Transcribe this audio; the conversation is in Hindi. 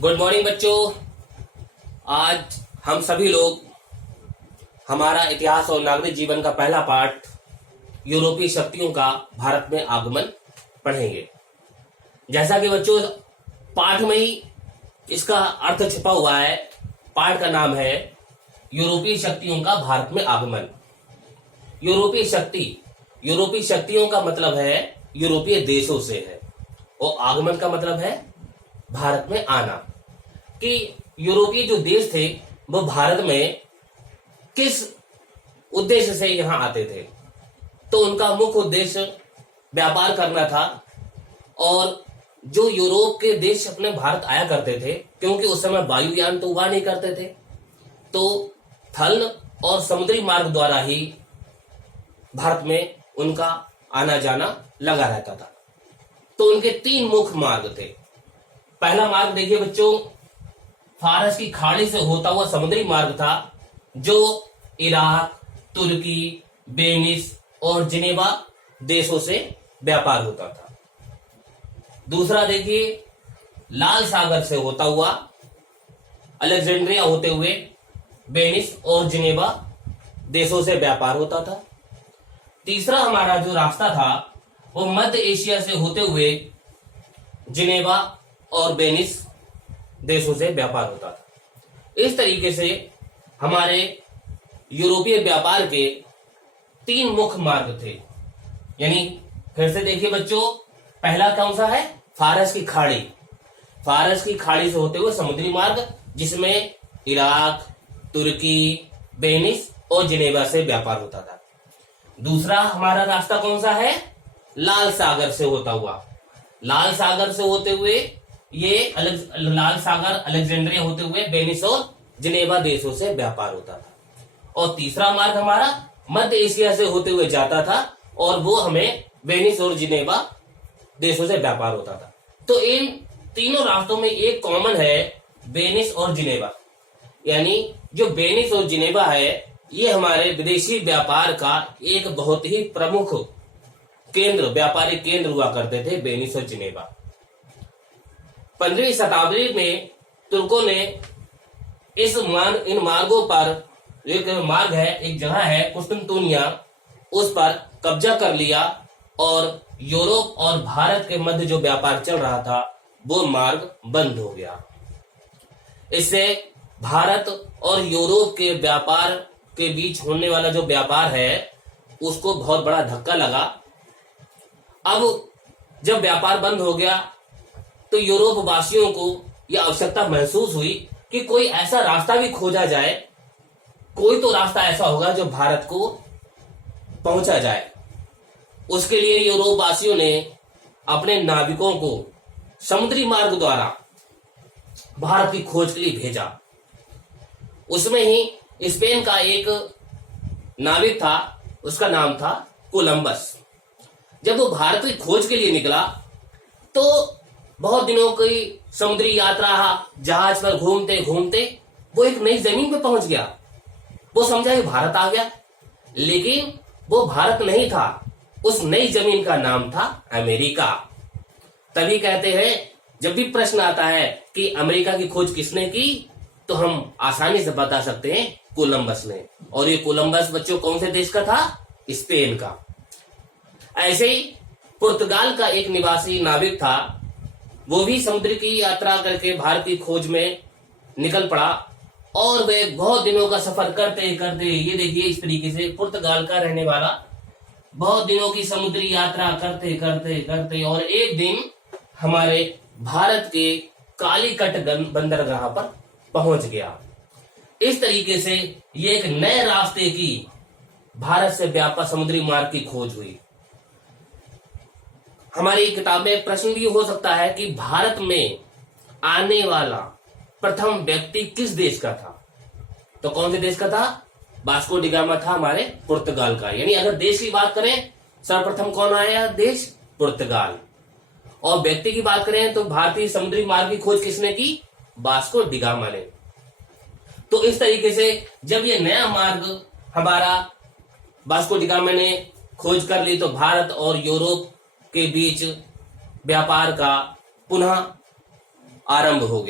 गुड मॉर्निंग बच्चों। आज हम सभी लोग हमारा इतिहास और नागरिक जीवन का पहला पाठ यूरोपीय शक्तियों का भारत में आगमन पढ़ेंगे। जैसा कि बच्चों पाठ में ही इसका अर्थ छिपा हुआ है। पाठ का नाम है यूरोपीय शक्तियों का भारत में आगमन। यूरोपीय शक्तियों का मतलब है यूरोपीय देशों से है और आगमन का मतलब है भारत में आना। कि यूरोपीय जो देश थे वो भारत में किस उद्देश्य से यहां आते थे, तो उनका मुख्य उद्देश्य व्यापार करना था। और जो यूरोप के देश अपने भारत आया करते थे, क्योंकि उस समय वायुयान तो हुआ नहीं करते थे, तो थल और समुद्री मार्ग द्वारा ही भारत में उनका आना जाना लगा रहता था। तो उनके तीन मुख्य मार्ग थे। पहला मार्ग देखिए बच्चों, फारस की खाड़ी से होता हुआ समुद्री मार्ग था, जो इराक, तुर्की, वेनिस और जिनेवा देशों से व्यापार होता था। दूसरा देखिए, लाल सागर से होता हुआ अलेक्जेंड्रिया होते हुए वेनिस और जिनेवा देशों से व्यापार होता था। तीसरा हमारा जो रास्ता था वो मध्य एशिया से होते हुए जिनेवा और वेनिस देशों से व्यापार होता था। इस तरीके से हमारे यूरोपीय व्यापार के तीन मुख्य मार्ग थे। यानी फिर से देखिए बच्चों, पहला कौन सा है? फारस की खाड़ी। फारस की खाड़ी से होते हुए समुद्री मार्ग, जिसमें इराक, तुर्की, वेनिस और जिनेवा से व्यापार होता था। दूसरा हमारा रास्ता कौन सा है? लाल सागर से होता हुआ। लाल सागर से होते हुए ये लाल सागर अलेक्जेंड्रिया होते हुए वेनिस और जिनेवा देशों से व्यापार होता था। और तीसरा मार्ग हमारा मध्य एशिया से होते हुए जाता था और वो हमें वेनिस और जिनेवा देशों से व्यापार होता था। तो इन तीनों रास्तों में एक कॉमन है, वेनिस और जिनेवा। यानी जो वेनिस और जिनेवा है, ये हमारे विदेशी व्यापार का एक बहुत ही प्रमुख केंद्र, व्यापारिक केंद्र हुआ करते थे, वेनिस और जिनेवा। 15वीं शताब्दी में तुर्कों ने इन मार्गों पर, एक मार्ग है, एक जगह है कुस्तुनतुनिया, उस पर कब्जा कर लिया और यूरोप और भारत के मध्य जो व्यापार चल रहा था वो मार्ग बंद हो गया। इससे भारत और यूरोप के व्यापार के बीच होने वाला जो व्यापार है उसको बहुत बड़ा धक्का लगा। अब जब व्यापार बंद हो गया तो यूरोप वासियों को यह आवश्यकता महसूस हुई कि कोई ऐसा रास्ता भी खोजा जाए, कोई तो रास्ता ऐसा होगा जो भारत को पहुंचा जाए। उसके लिए यूरोप वासियों ने अपने नाविकों को समुद्री मार्ग द्वारा भारत की खोज के लिए भेजा। उसमें ही स्पेन का एक नाविक था, उसका नाम था कोलंबस। जब वो भारत की खोज के लिए निकला तो बहुत दिनों की समुद्री यात्रा, जहाज पर घूमते घूमते वो एक नई जमीन पर पहुंच गया। वो समझा कि भारत आ गया, लेकिन वो भारत नहीं था। उस नई जमीन का नाम था अमेरिका। तभी कहते हैं, जब भी प्रश्न आता है कि अमेरिका की खोज किसने की, तो हम आसानी से बता सकते हैं कोलंबस ने। और ये कोलंबस बच्चों कौन से देश का था? स्पेन का। ऐसे ही पुर्तगाल का एक निवासी नाविक था, वो भी समुद्र की यात्रा करके भारत की खोज में निकल पड़ा। और वे बहुत दिनों का सफर करते करते, ये देखिए इस तरीके से पुर्तगाल का रहने वाला बहुत दिनों की समुद्री यात्रा करते करते करते और एक दिन हमारे भारत के कालीकट बंदरगाह पर पहुंच गया। इस तरीके से ये एक नए रास्ते की भारत से व्यापार समुद्री मार्ग की खोज हुई। हमारी किताब में प्रश्न भी हो सकता है कि भारत में आने वाला प्रथम व्यक्ति किस देश का था? तो कौन से देश का था? वास्को डी गामा था, हमारे पुर्तगाल का। यानी अगर देश की बात करें, सर्वप्रथम कौन आया देश? पुर्तगाल। और व्यक्ति की बात करें तो भारतीय समुद्री मार्ग की खोज किसने की? वास्को डी गामा ने। तो इस तरीके से जब ये नया मार्ग हमारा वास्को डी गामा ने खोज कर ली, तो भारत और यूरोप के बीच व्यापार का पुनः आरंभ हो गया।